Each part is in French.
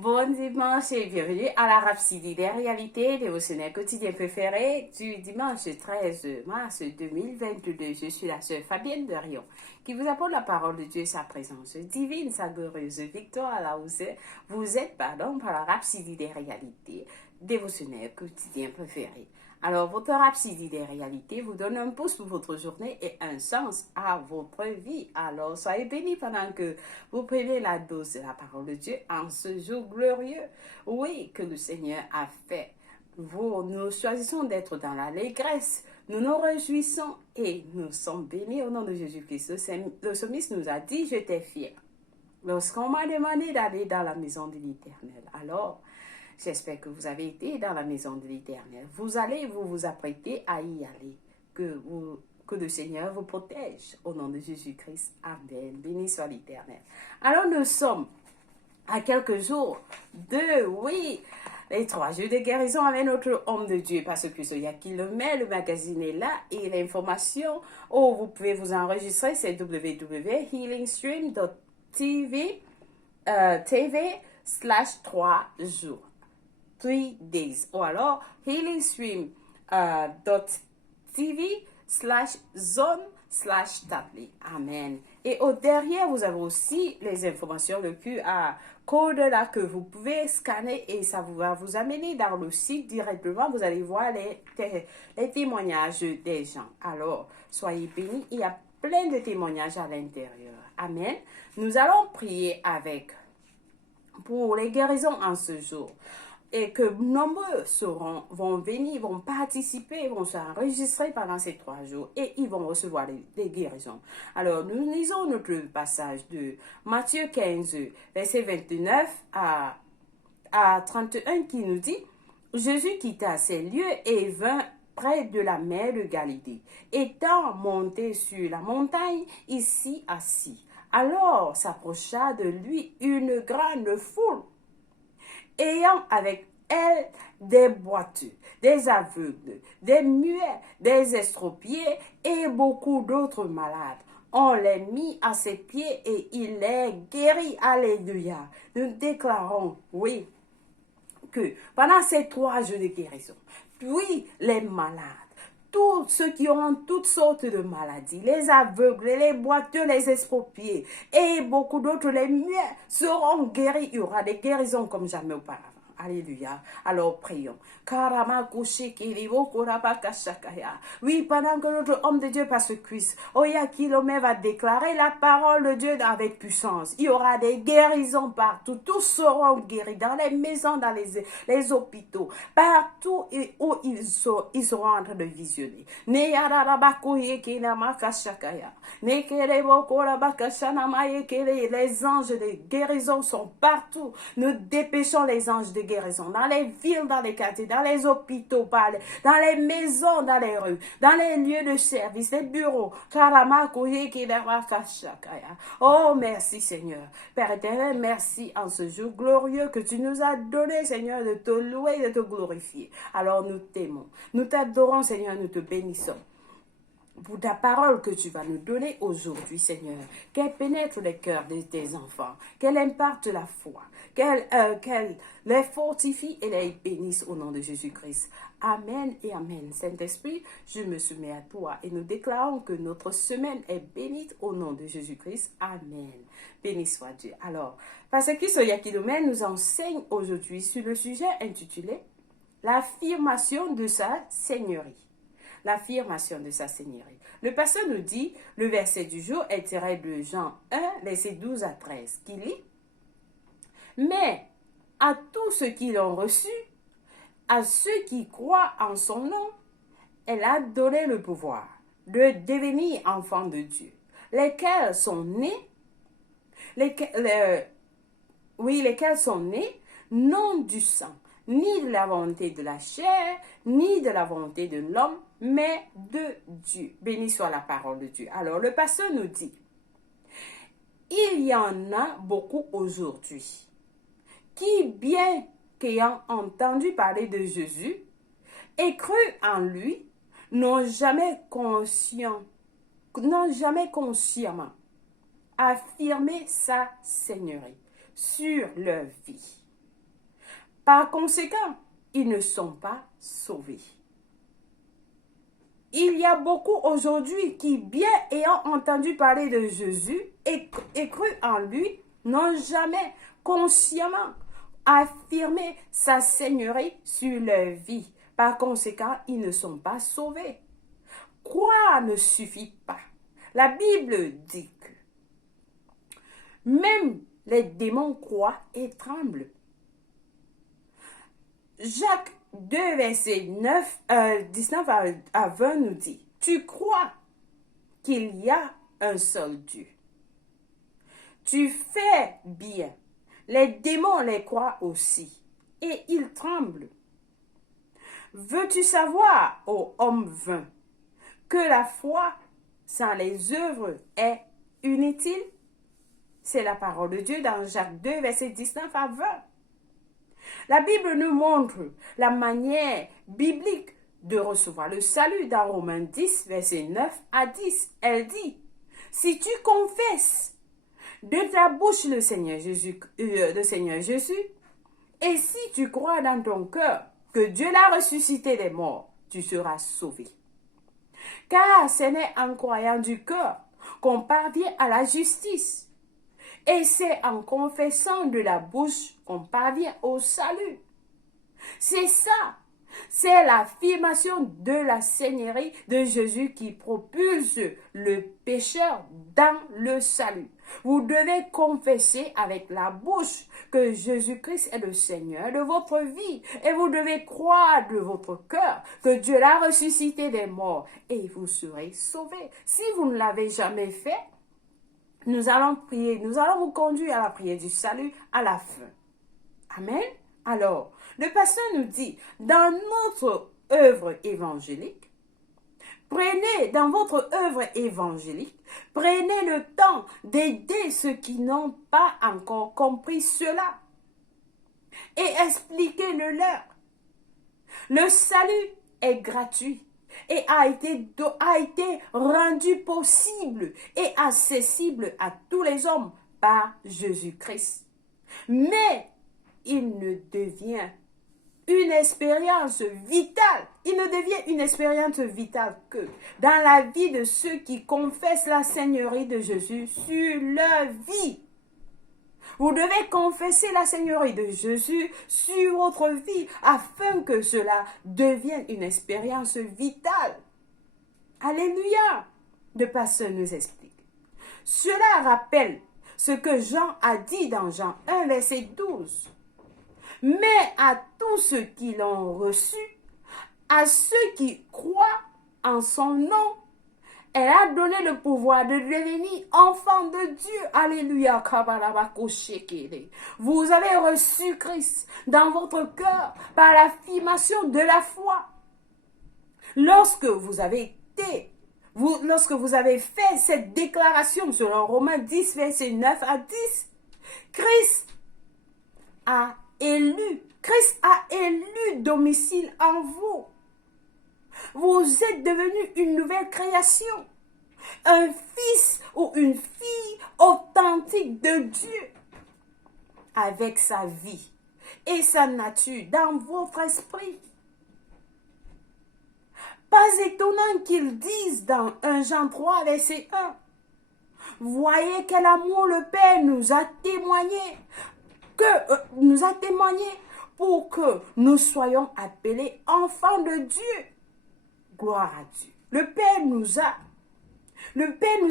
Bon dimanche et bienvenue à la Rhapsodie des réalités dévotionnelles quotidien préféré du dimanche 13 mars 2022. Je suis la sœur Fabienne de Rion qui vous apporte la parole de Dieu et sa présence divine, sa glorieuse victoire là où vous êtes par la Rhapsodie des réalités dévotionnelles quotidien préféré. Alors, votre Rhapsodie des réalités vous donne un pouce pour votre journée et un sens à votre vie. Alors, soyez bénis pendant que vous prenez la dose de la parole de Dieu en ce jour glorieux. Oui, que le Seigneur a fait. Nous choisissons d'être dans l'allégresse. Nous nous réjouissons et nous sommes bénis au nom de Jésus-Christ. Le psalmiste nous a dit, j'étais fier lorsqu'on m'a demandé d'aller dans la maison de l'Éternel. Alors, j'espère que vous avez été dans la maison de l'Éternel. Vous vous apprêtez à y aller. Que le Seigneur vous protège. Au nom de Jésus-Christ. Amen. Béni soit l'Éternel. Alors, nous sommes à quelques jours les 3 jours de guérison avec notre homme de Dieu. Parce que il y a qui le met, le magazine est là et l'information, vous pouvez vous enregistrer, c'est www.healingstream.tv /3 jours. 3 days. Ou alors healingstream.tv/zone/tabli. Amen. Et au derrière, vous avez aussi les informations, le QR code là que vous pouvez scanner et ça va vous amener dans le site directement. Vous allez voir les témoignages des gens. Alors, soyez bénis. Il y a plein de témoignages à l'intérieur. Amen. Nous allons prier pour les guérisons en ce jour. Et que nombreux vont venir, vont participer, vont s'enregistrer pendant ces 3 jours et ils vont recevoir des guérisons. Alors, nous lisons notre passage de Matthieu 15, verset 29 à 31 qui nous dit « Jésus quitta ces lieux et vint près de la mer de Galilée. Étant monté sur la montagne, ici assis. Alors s'approcha de lui une grande foule, ayant avec elle des boiteux, des aveugles, des muets, des estropiés et beaucoup d'autres malades. On les mit à ses pieds et il les guérit. Alléluia. Nous déclarons, oui, que pendant ces 3 jours de guérison, les malades, tous ceux qui ont toutes sortes de maladies, les aveugles, les boiteux, les estropiés et beaucoup d'autres, les muets seront guéris. Il y aura des guérisons comme jamais auparavant. Alléluia. Alors prions. Oui, pendant que notre homme de Dieu passe Christ, Oya Kilomé va déclarer la parole de Dieu avec puissance. Il y aura des guérisons partout. Tous seront guéris dans les maisons, dans les hôpitaux, partout où ils seront en train de visionner. Les anges de guérison sont partout. Nous dépêchons les anges de guérison dans les villes, dans les quartiers, dans les hôpitaux, dans les maisons, dans les rues, dans les lieux de service, les bureaux. Oh, merci Seigneur. Père éternel, merci en ce jour glorieux que tu nous as donné, Seigneur, de te louer, de te glorifier. Alors nous t'aimons, nous t'adorons, Seigneur, nous te bénissons pour ta parole que tu vas nous donner aujourd'hui, Seigneur. Qu'elle pénètre les cœurs de tes enfants, qu'elle imparte la foi, qu'elle les fortifie et les bénisse au nom de Jésus-Christ. Amen et amen. Saint-Esprit, je me soumets à toi et nous déclarons que notre semaine est bénite au nom de Jésus-Christ. Amen. Béni soit Dieu. Alors, parce que Soya Kilomène nous enseigne aujourd'hui sur le sujet intitulé « L'affirmation de sa seigneurie ». L'affirmation de sa seigneurie. Le pasteur nous dit, le verset du jour est tiré de Jean 1, verset 12 à 13, qui lit « Mais à tous ceux qui l'ont reçu, à ceux qui croient en son nom, elle a donné le pouvoir de devenir enfants de Dieu, lesquels sont nés, lesquels sont nés, non du sang, ni de la volonté de la chair, ni de la volonté de l'homme, mais de Dieu. Béni soit la parole de Dieu. Alors, le pasteur nous dit, il y en a beaucoup aujourd'hui qui, bien qu'ayant entendu parler de Jésus et cru en lui, n'ont jamais consciemment affirmé sa seigneurie sur leur vie. Par conséquent, ils ne sont pas sauvés. Il y a beaucoup aujourd'hui qui, bien ayant entendu parler de Jésus et cru en lui, n'ont jamais consciemment affirmé sa seigneurie sur leur vie. Par conséquent, ils ne sont pas sauvés. Croire ne suffit pas. La Bible dit que même les démons croient et tremblent. Jacques 2, verset 19 à 20 nous dit, « Tu crois qu'il y a un seul Dieu. Tu fais bien. Les démons les croient aussi, et ils tremblent. Veux-tu savoir, ô homme vain, que la foi sans les œuvres est inutile? » C'est la parole de Dieu dans Jacques 2, verset 19 à 20. La Bible nous montre la manière biblique de recevoir le salut dans Romains 10, verset 9 à 10. Elle dit, « Si tu confesses de ta bouche le Seigneur Jésus, et si tu crois dans ton cœur que Dieu l'a ressuscité des morts, tu seras sauvé. Car ce n'est en croyant du cœur qu'on parvient à la justice, et c'est en confessant de la bouche qu'on parvient au salut. » C'est ça. C'est l'affirmation de la seigneurie de Jésus qui propulse le pécheur dans le salut. Vous devez confesser avec la bouche que Jésus-Christ est le Seigneur de votre vie. Et vous devez croire de votre cœur que Dieu l'a ressuscité des morts et vous serez sauvés. Si vous ne l'avez jamais fait, nous allons prier, nous allons vous conduire à la prière du salut à la fin. Amen. Alors, le pasteur nous dit, dans notre œuvre évangélique, dans votre œuvre évangélique, prenez le temps d'aider ceux qui n'ont pas encore compris cela et expliquez-le leur. Le salut est gratuit et a été rendu possible et accessible à tous les hommes par Jésus-Christ. Mais il ne devient une expérience vitale. Il ne devient une expérience vitale que dans la vie de ceux qui confessent la seigneurie de Jésus sur leur vie. Vous devez confesser la seigneurie de Jésus sur votre vie afin que cela devienne une expérience vitale. Alléluia! Le pasteur nous explique. Cela rappelle ce que Jean a dit dans Jean 1, verset 12. Mais à tous ceux qui l'ont reçu, à ceux qui croient en son nom, elle a donné le pouvoir de devenir enfant de Dieu. Alléluia. Vous avez reçu Christ dans votre cœur par l'affirmation de la foi. Lorsque vous avez fait cette déclaration selon Romains 10, verset 9 à 10, Christ a élu domicile en vous. Vous êtes devenu une nouvelle création, un fils ou une fille authentique de Dieu, avec sa vie et sa nature dans votre esprit. Pas étonnant qu'ils disent dans 1 Jean 3, verset 1, « Voyez quel amour le Père nous a témoigné, pour que nous soyons appelés enfants de Dieu. » Gloire à Dieu. Le Père nous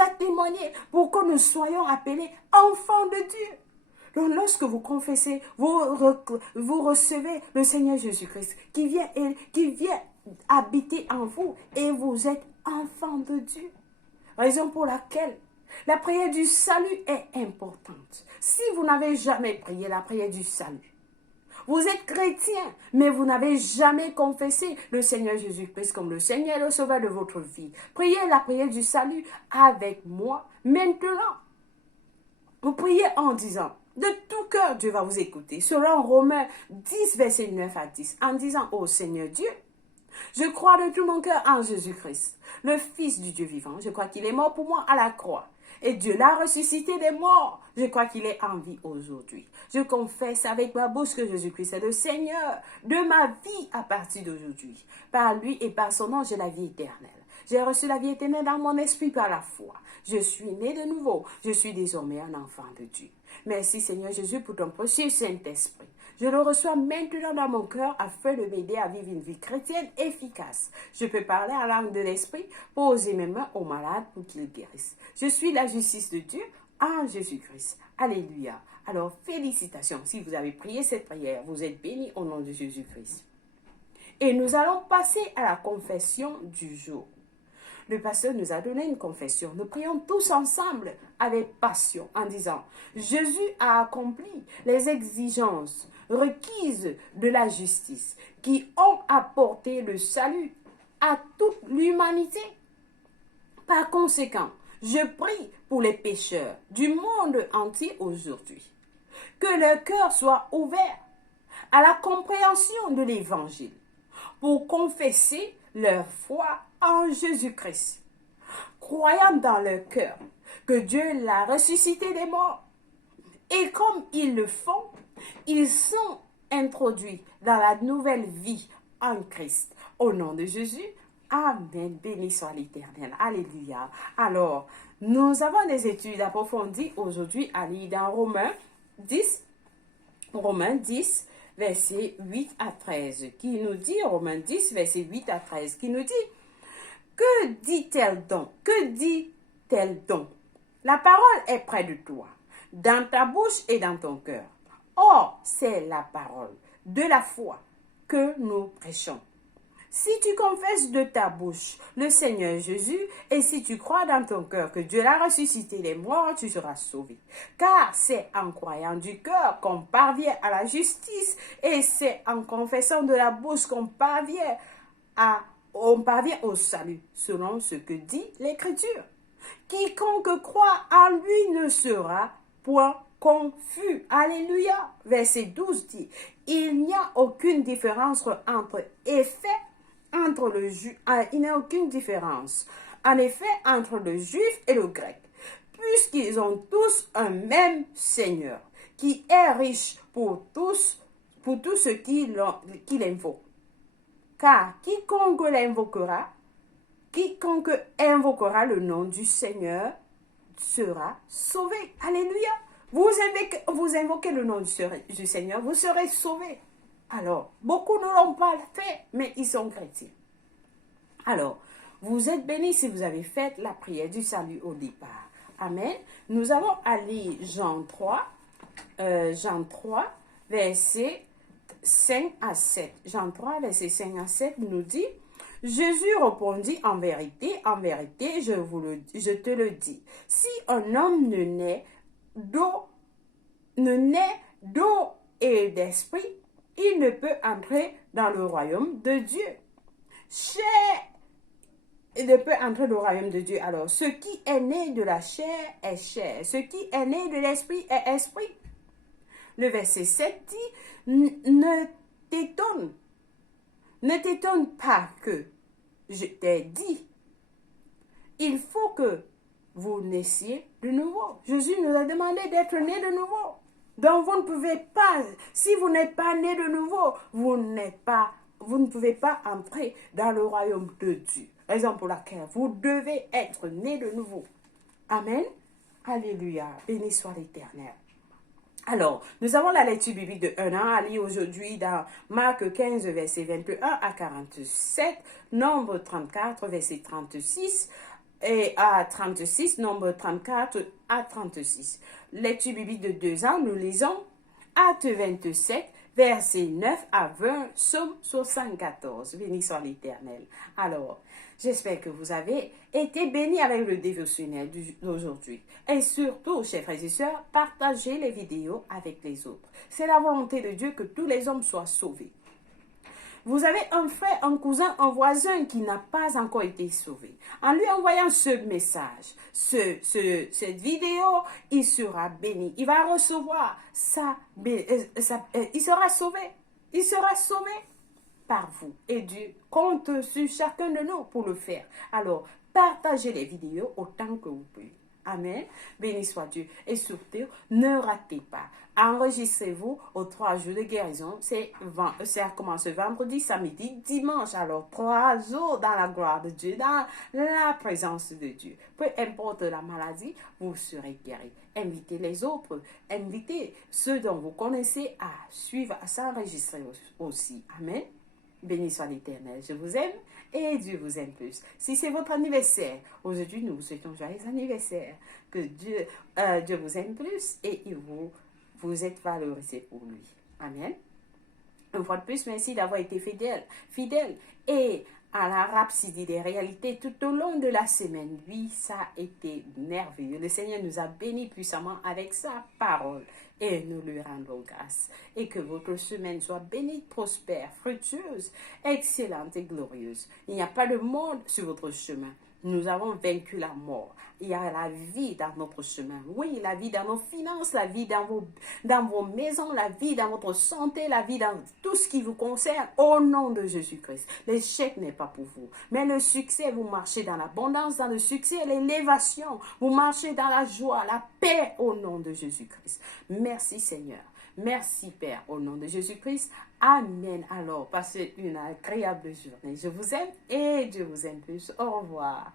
a témoigné pour que nous soyons appelés enfants de Dieu. Donc lorsque vous confessez, vous recevez le Seigneur Jésus-Christ qui vient habiter en vous et vous êtes enfants de Dieu. Raison pour laquelle la prière du salut est importante. Si vous n'avez jamais prié la prière du salut, vous êtes chrétien, mais vous n'avez jamais confessé le Seigneur Jésus-Christ comme le Seigneur et le Sauveur de votre vie. Priez la prière du salut avec moi maintenant. Vous priez en disant, de tout cœur, Dieu va vous écouter. Selon Romains 10, verset 9 à 10, en disant, ô Seigneur Dieu, je crois de tout mon cœur en Jésus-Christ, le Fils du Dieu vivant. Je crois qu'il est mort pour moi à la croix Et Dieu l'a ressuscité des morts. Je crois qu'il est en vie aujourd'hui. Je confesse avec ma bouche que Jésus-Christ est le Seigneur de ma vie à partir d'aujourd'hui. Par lui et par son nom, j'ai la vie éternelle. J'ai reçu la vie éternelle dans mon esprit par la foi. Je suis né de nouveau. Je suis désormais un enfant de Dieu. Merci Seigneur Jésus pour ton précieux Saint-Esprit. Je le reçois maintenant dans mon cœur afin de m'aider à vivre une vie chrétienne efficace. Je peux parler en langue de l'esprit, poser mes mains aux malades pour qu'ils guérissent. Je suis la justice de Dieu en Jésus-Christ. Alléluia. Alors félicitations. Si vous avez prié cette prière, vous êtes bénis au nom de Jésus-Christ. Et nous allons passer à la confession du jour. Le pasteur nous a donné une confession. Nous prions tous ensemble avec passion en disant: Jésus a accompli les exigences requises de la justice qui ont apporté le salut à toute l'humanité. Par conséquent, je prie pour les pécheurs du monde entier aujourd'hui, que leur cœur soit ouvert à la compréhension de l'Évangile pour confesser leur foi en Jésus-Christ, croyant dans leur cœur que Dieu l'a ressuscité des morts. Et comme ils le font, ils sont introduits dans la nouvelle vie en Christ. Au nom de Jésus, Amen. Béni soit l'Éternel. Alléluia. Alors, nous avons des études approfondies aujourd'hui à lire dans Romains 10, versets 8 à 13, qui nous dit, Romains 10, versets 8 à 13, qui nous dit: que dit-elle donc? Que dit-elle donc? La parole est près de toi, dans ta bouche et dans ton cœur. Or, c'est la parole de la foi que nous prêchons. Si tu confesses de ta bouche le Seigneur Jésus, et si tu crois dans ton cœur que Dieu l'a ressuscité des morts, tu seras sauvé. Car c'est en croyant du cœur qu'on parvient à la justice, et c'est en confessant de la bouche qu'on parvient au salut, selon ce que dit l'Écriture. Quiconque croit en lui ne sera point confus. Alléluia. Verset 12 dit: il n'y a aucune différence il n'y a aucune différence, en effet, entre le juif et le grec, puisqu'ils ont tous un même Seigneur, qui est riche pour tous ceux qui l'invoquent. Car quiconque invoquera le nom du Seigneur sera sauvé. Alléluia. Vous invoquez le nom du Seigneur, vous serez sauvés. Alors, beaucoup ne l'ont pas fait, mais ils sont chrétiens. Alors, vous êtes bénis si vous avez fait la prière du salut au départ. Amen. Nous allons aller Jean 3, versets 5 à 7. Jean 3, versets 5 à 7 nous dit: Jésus répondit: en vérité, je te le dis, si un homme ne naît d'eau et d'esprit, il ne peut entrer dans le royaume de Dieu. Il ne peut entrer dans le royaume de Dieu. Alors, ce qui est né de la chair est chair. Ce qui est né de l'esprit est esprit. Le verset 7 dit: ne t'étonne pas que je t'ai dit, il faut que vous naissiez de nouveau. Jésus nous a demandé d'être nés de nouveau. Donc vous ne pouvez pas, si vous n'êtes pas né de nouveau, vous ne pouvez pas entrer dans le royaume de Dieu. Raison pour laquelle vous devez être né de nouveau. Amen. Alléluia. Béni soit l'Éternel. Alors, nous avons la lecture biblique de 1 an à lire aujourd'hui dans Marc 15, verset 21 à 47, Nombre 34, verset 36, et à 36, Nombre 34 à 36. Lecture biblique de 2 ans, nous lisons Acte 27, verset 9 à 20, Psaume 74. Béni soit l'Éternel. Alors, j'espère que vous avez été bénis avec le dévotionnel d'aujourd'hui. Et surtout, chers frères et sœurs, partagez les vidéos avec les autres. C'est la volonté de Dieu que tous les hommes soient sauvés. Vous avez un frère, un cousin, un voisin qui n'a pas encore été sauvé. En lui envoyant ce message, cette vidéo, il sera béni. Il va recevoir il sera sauvé. Il sera sauvé par vous. Et Dieu compte sur chacun de nous pour le faire. Alors, partagez les vidéos autant que vous pouvez. Amen. Béni soit Dieu. Et surtout, ne ratez pas. Enregistrez-vous aux 3 jours de guérison. Ça commence vendredi, samedi, dimanche. Alors, 3 jours dans la gloire de Dieu, dans la présence de Dieu. Peu importe la maladie, vous serez guéri. Invitez les autres. Invitez ceux dont vous connaissez à suivre, à s'enregistrer aussi. Amen. Béni soit l'Éternel. Je vous aime et Dieu vous aime plus. Si c'est votre anniversaire, aujourd'hui nous vous souhaitons joyeux anniversaire. Que Dieu vous aime plus et vous êtes valorisé pour lui. Amen. Une fois de plus, merci d'avoir été fidèle et à la rhapsodie des réalités tout au long de la semaine. Oui, ça a été merveilleux. Le Seigneur nous a bénis puissamment avec sa parole et nous lui rendons grâce. Et que votre semaine soit bénie, prospère, fructueuse, excellente et glorieuse. Il n'y a pas de mort sur votre chemin. Nous avons vaincu la mort. Il y a la vie dans notre chemin. Oui, la vie dans nos finances, la vie dans vos maisons, la vie dans votre santé, la vie dans tout ce qui vous concerne. Au nom de Jésus-Christ. L'échec n'est pas pour vous. Mais le succès, vous marchez dans l'abondance, dans le succès, l'élévation. Vous marchez dans la joie, la paix au nom de Jésus-Christ. Merci Seigneur. Merci Père, au nom de Jésus-Christ. Amen. Alors, passez une agréable journée. Je vous aime et Dieu vous aime plus. Au revoir.